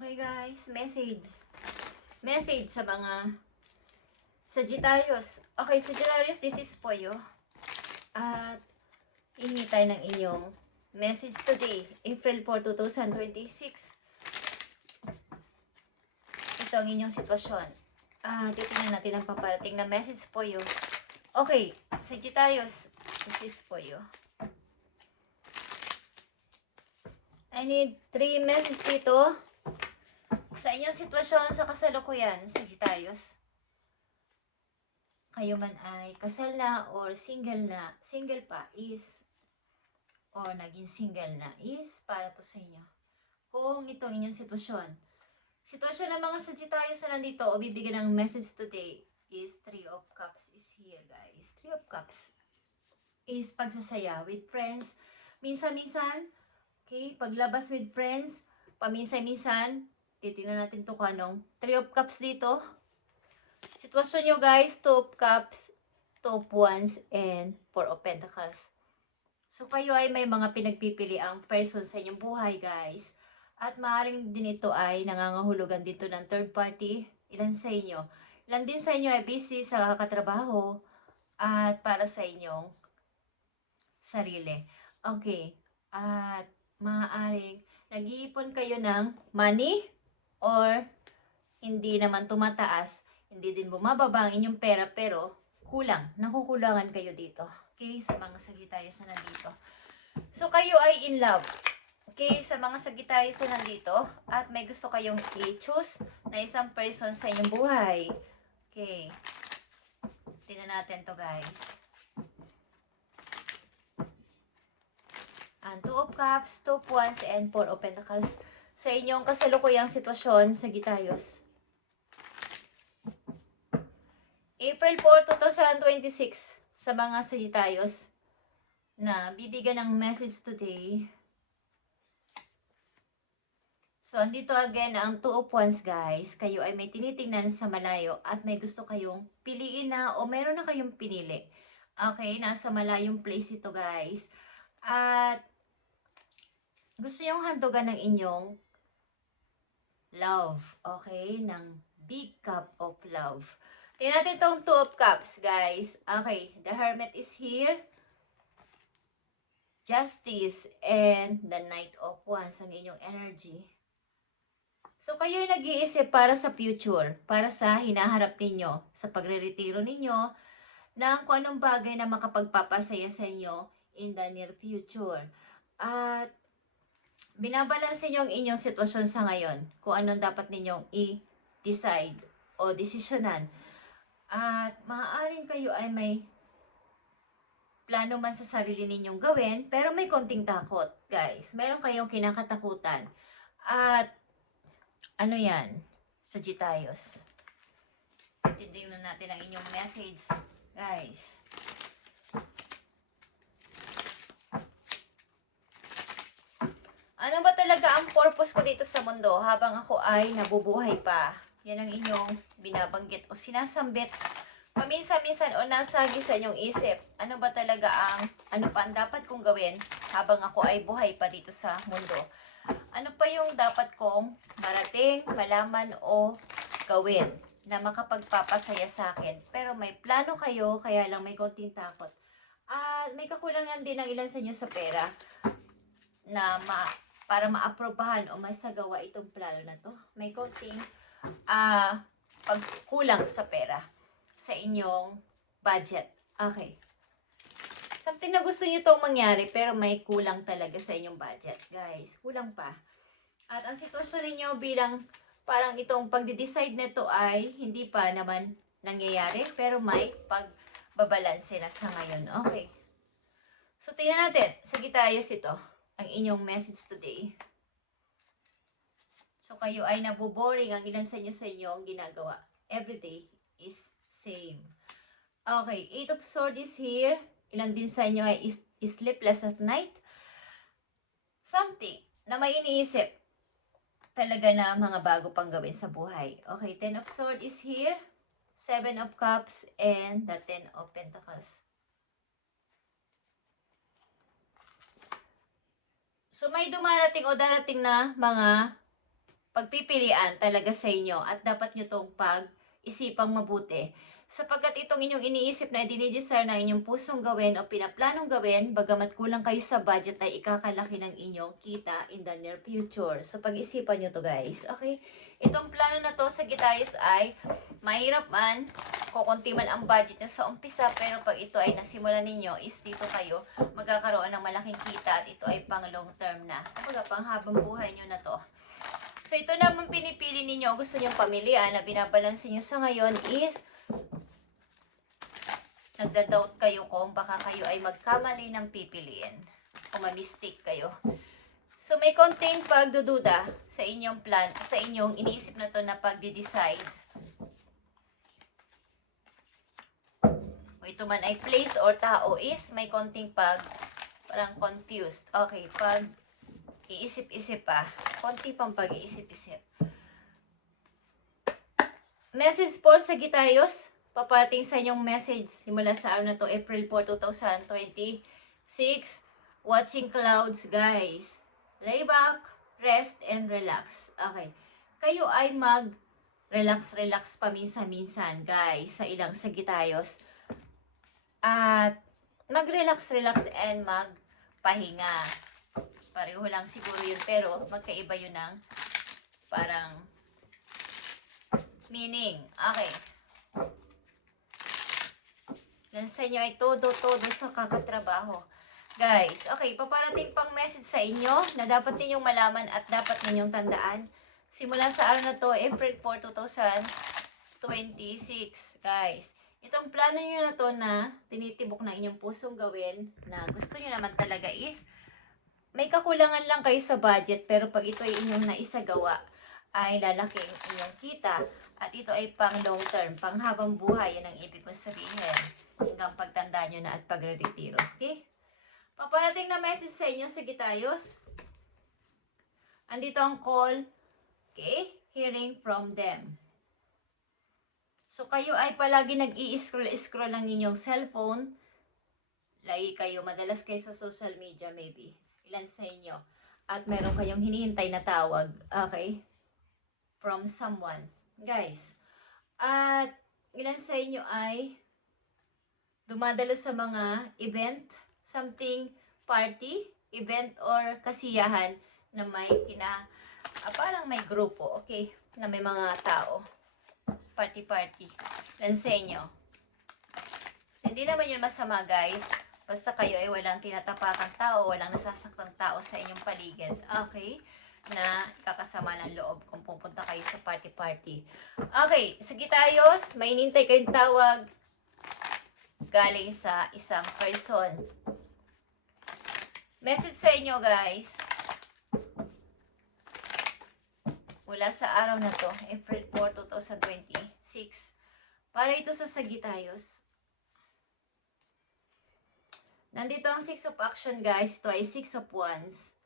Okay guys, message. Message sa mga Sagittarius. Okay, Sagittarius, this is for you. At hingi tayo ng inyong message today, April 4, 2026. Ito ang inyong sitwasyon. Titingnan natin ang paparating na message for you. Okay, Sagittarius, this is for you. I need 3 messages dito sa inyong sitwasyon sa kasalukuyan, Sagittarius. Kayo man ay kasal na or single pa is, or naging single na is, para to sa inyo. Kung itong inyong sitwasyon. Sitwasyon ng mga Sagittarius na nandito o bibigyan ng message today is 3 of Cups is here, guys. 3 of Cups is pagsasaya with friends. Minsan-minsan, okay, paglabas with friends, paminsan-minsan, titingnan natin to kung anong 3 of Cups dito. Sitwasyon nyo guys, 2 of Cups, 2 of Wands, and 4 of Pentacles. So kayo ay may mga pinagpipili ang person sa inyong buhay guys. At maaaring din ito ay nangangahulugan dito ng third party. Ilan sa inyo? Ilan din sa inyo ay busy sa katrabaho at para sa inyong sarili. Okay. At maaaring nag-iipon kayo ng money or hindi naman tumataas, hindi din bumababa ang inyong pera pero kulang, nakukulangan kayo dito. Okay, sa mga Sagittarius na nandito. So kayo ay in love. Okay, sa mga Sagittarius na nandito at may gusto kayong i-choose na isang person sa inyong buhay. Okay. Tingnan natin to guys. And 2 of Cups, 2 of Wands, and 4 of Pentacles sa inyong kasalukuyang sitwasyon, Sagittarius. April 4, 2026 sa mga Sagittarius na bibigyan ng message today. So, andito again ang 2 of Wands, guys. Kayo ay may tinitingnan sa malayo at may gusto kayong piliin na o meron na kayong pinili. Okay, nasa malayong place ito, guys. At gusto nyong handugan ng inyong love. Okay, ng big cup of love. Tingnan natin itong 2 of Cups, guys. Okay, the Hermit is here. Justice and the Knight of Wands ang inyong energy. So, kayo ay nag-iisip para sa future, para sa hinaharap ninyo, sa pagre-retiro ninyo, ng kung anong bagay na makapagpapasaya sa inyo in the near future. At binabalansin nyo ang inyong sitwasyon sa ngayon, kung anong dapat ninyong i-decide o desisyonan. At maaaring kayo ay may plano man sa sarili ninyong gawin, pero may konting takot, guys. Meron kayong kinakatakutan. At ano yan? Sagittarius. Titignan natin ang inyong message, guys. Ano ba talaga ang purpose ko dito sa mundo habang ako ay nabubuhay pa? Yan ang inyong binabanggit o sinasambit paminsan-minsan o nasagi sa inyong isip. Ano ba talaga ano pa ang dapat kong gawin habang ako ay buhay pa dito sa mundo? Ano pa yung dapat kong marating, malaman o gawin na makapagpapasaya sa akin? Pero may plano kayo, kaya lang may konting takot. May kakulangan din ng ilan sa inyo sa pera na para maaprobahan o masagawa itong plano na to. May konting pagkulang sa pera sa inyong budget. Okay. Something na gusto nyo itong mangyari pero may kulang talaga sa inyong budget, guys. Kulang pa. At ang sitwasyon ninyo bilang parang itong pagde-decide nito ay hindi pa naman nangyayari pero may pagbabalanse na sa ngayon. Okay. So, tingnan natin. Sagittarius ito. Ang inyong message today. So, kayo ay naboboring ang ilan sa inyo ang ginagawa. Everyday is same. Okay. 8 of Swords is here. Ilan din sa inyo ay sleepless at night. Something na may iniisip talaga na mga bago pang gawin sa buhay. Okay, 10 of Swords is here. 7 of Cups and the 10 of Pentacles. So may dumarating o darating na mga pagpipilian talaga sa inyo at dapat nyo itong pag-isipang mabuti. Sapagkat itong inyong iniisip na dinidesire na inyong pusong gawin o pinaplanong gawin, bagamat kulang kayo sa budget ay ikakalaki ng inyong kita in the near future. So pag-isipan nyo to guys. Okay? Itong plano na to sa Sagittarius ay mahirap man, kukunti man ang budget nyo sa umpisa, pero pag ito ay nasimulan ninyo is dito kayo magkakaroon ng malaking kita at ito ay pang long term na. Kumbaga pang habang buhay nyo na to. So ito naman pinipili ninyo, gusto nyong pamilya na binabalansin nyo sa ngayon is nagda-doubt kayo kung baka kayo ay magkamali ng pipiliin o ma-mistake kayo. So may konting pagdududa sa inyong plan, sa inyong iniisip na to na pagde-decide. O ito man ay place or tao is may konting parang confused. Okay, pag iisip-isip pa. Konti pang pag-iisip-isip. Message for Sagittarius. Papating sa inyong message simula sa araw na to, April 4, 2026. Watching clouds, guys. Lay back, rest, and relax. Okay. Kayo ay mag-relax paminsan-minsan, guys, sa ilang Sagittarius. At mag-relax and magpahinga. Pareho lang siguro yun, pero magkaiba yun ng parang meaning. Okay. Yan sa inyo ay todo sa kakatrabaho. Guys, okay, paparating pang message sa inyo na dapat ninyong malaman at dapat ninyong tandaan. Simula sa araw na to, April 4, 2026. Guys, itong plano nyo na to na tinitibok ng inyong pusong gawin na gusto nyo naman talaga is may kakulangan lang kayo sa budget, pero pag ito ay inyong naisagawa, ay lalaki ang inyong kita at ito ay pang long term, pang habang buhay. Yan ang ibig kong sabihin hanggang pagtanda nyo na at pagre-retiro. Okay? Paparating na message sa inyo, Sagittarius. Andito ang call. Okay? Hearing from them. So kayo ay palagi nag-i-scroll ng inyong cellphone. Lagi kayo, madalas kayo sa social media maybe. Ilan sa inyo. At meron kayong hinihintay na tawag. Okay? From someone. Guys. At ilan sa inyo ay dumadalo sa mga event, something party, event or kasiyahan na may parang may grupo, okay, na may mga tao. Party. Ilan sa inyo. So, hindi naman yun masama, guys. Basta kayo ay walang tinatapakang tao, walang nasasaktang tao sa inyong paligid. Okay? Na kakasama ng loob kung pupunta kayo sa party. Okay, Sagittarius, may inintay kayong tawag galing sa isang person. Message sa inyo, guys. Mula sa araw na to, April 4, 2026. Para ito sa Sagittarius. Nandito ang 6 of action, guys. Ito ay 6 of wands.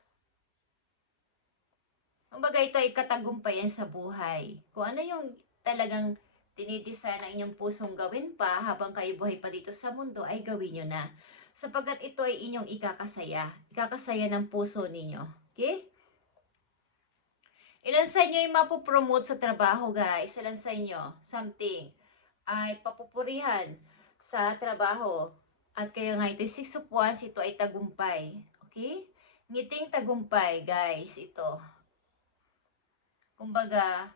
Kumbaga ito ay katagumpayan sa buhay. Kung ano yung talagang dinidesire ng inyong pusong gawin pa habang kayo buhay pa dito sa mundo, ay gawin nyo na. Sapagkat ito ay inyong ikakasaya. Ikakasaya ng puso ninyo. Okay? Ilan sa inyo yung mapopromote sa trabaho, guys? Ilan sa inyo? Something ay papupurihan sa trabaho. At kaya nga ito, 6 of wands, ito ay tagumpay. Okay? Ngiting tagumpay, guys, ito. Kumbaga,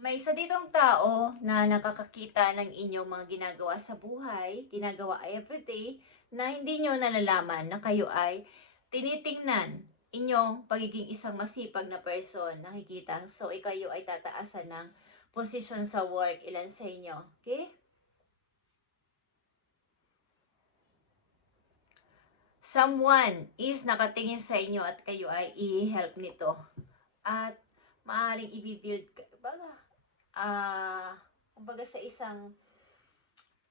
may isa ditong tao na nakakakita ng inyong mga ginagawa sa buhay, ginagawa everyday, na hindi nyo nalalaman na kayo ay tinitingnan inyong pagiging isang masipag na person, nakikita. So, kayo ay tataasan ng posisyon sa work. Ilan sa inyo? Okay? Someone is nakatingin sa inyo at kayo ay i-help nito. At maaaring i-build, kumbaga sa isang,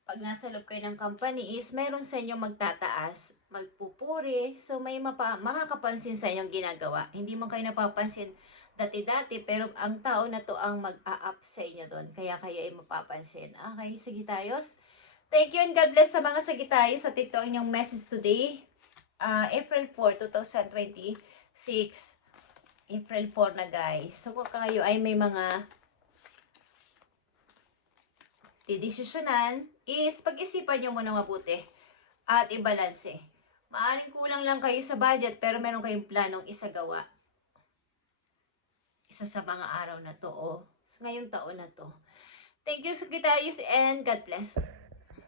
pag nasa loob kayo ng company is, meron sa inyo magtataas, magpupuri, so may makakapansin sa inyong ginagawa. Hindi mo kayo napapansin dati-dati, pero ang tao na to ang mag-a-up sa inyo doon, kaya kayo ay mapapansin. Okay, Sagittarius? Thank you and God bless sa mga Sagittarius at ito ang inyong message today, April 4, 2026. April 4 na guys. So kung kayo ay may mga didesisyonan, is pag-isipan nyo muna mabuti at ibalanse. Maaring kulang lang kayo sa budget pero meron kayong planong isagawa. Isa sa mga araw na to o ngayong taon na to. Thank you, Secretarius, and God bless.